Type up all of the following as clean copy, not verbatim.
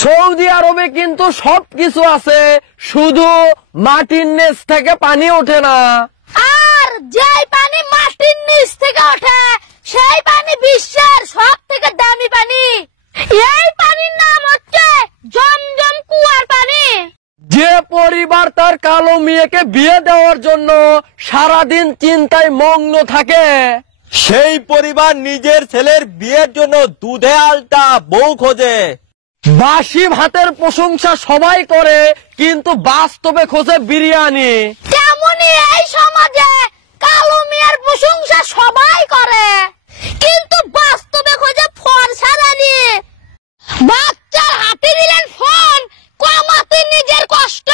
Saudi আরবে কিন্তু সবকিছু আছে, শুধু মাটির নিচ থেকে পানি ওঠে না। আর যেই পানি মাটির নিচ থেকে ওঠে সেই পানি বিশ্বের সব থেকে দামি পানি। এই পানির নাম হচ্ছে জমজম কুয়ার পানি। যে পরিবার তার কালো মেয়েকে বিয়ে দেওয়ার জন্য সারাদিন চিন্তায় মগ্ন থাকে, সেই পরিবার নিজের ছেলের বিয়ের জন্য দুধে আলতা বউ খোঁজে। বাসি ভাতের প্রশংসা সবাই করে, কিন্তু বাস্তবে খোঁজে বিরিয়ানি। তেমনি এই সমাজে কালো মেয়ের প্রশংসা সবাই করে, কিন্তু বাস্তবে খোঁজে ফর্সা রানী। বাচ্চার হাতে দিলেন ফোন, কমাতে নিজের কষ্ট।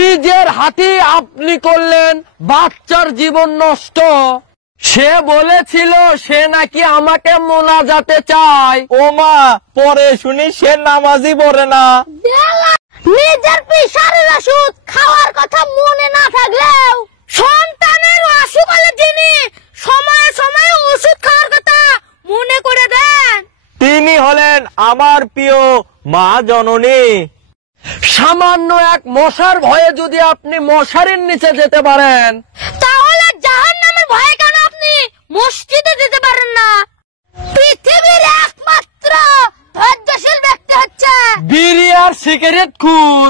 নিজের হাতে আপনি করলেন বাচ্চার জীবন নষ্ট। সে বলেছিল সে নাকি আমাকে মোনাজাতে চায়। ও মা, পরে শুনি সে নামাজই পড়ে না। নিজের প্রেসারের ওষুধ খাওয়ার কথা মনে না থাকলেও সন্তানের অসুখ হলে যিনি সময়ে সময়ে ওষুধ খাওয়ার কথা মনে করে দেন, তিনি হলেন আমার প্রিয় মা জননী। সামান্য এক মশার ভয়ে যদি আপনি মশারির নিচে যেতে পারেন, তাহলে জাহান্নামের ভয়ে কেন আপনি মসজিদে যেতে পারেন না? পৃথিবীর একমাত্র ধৈর্যশীল ব্যক্তি হচ্ছে বিড়ি আর সিগারেট খুর।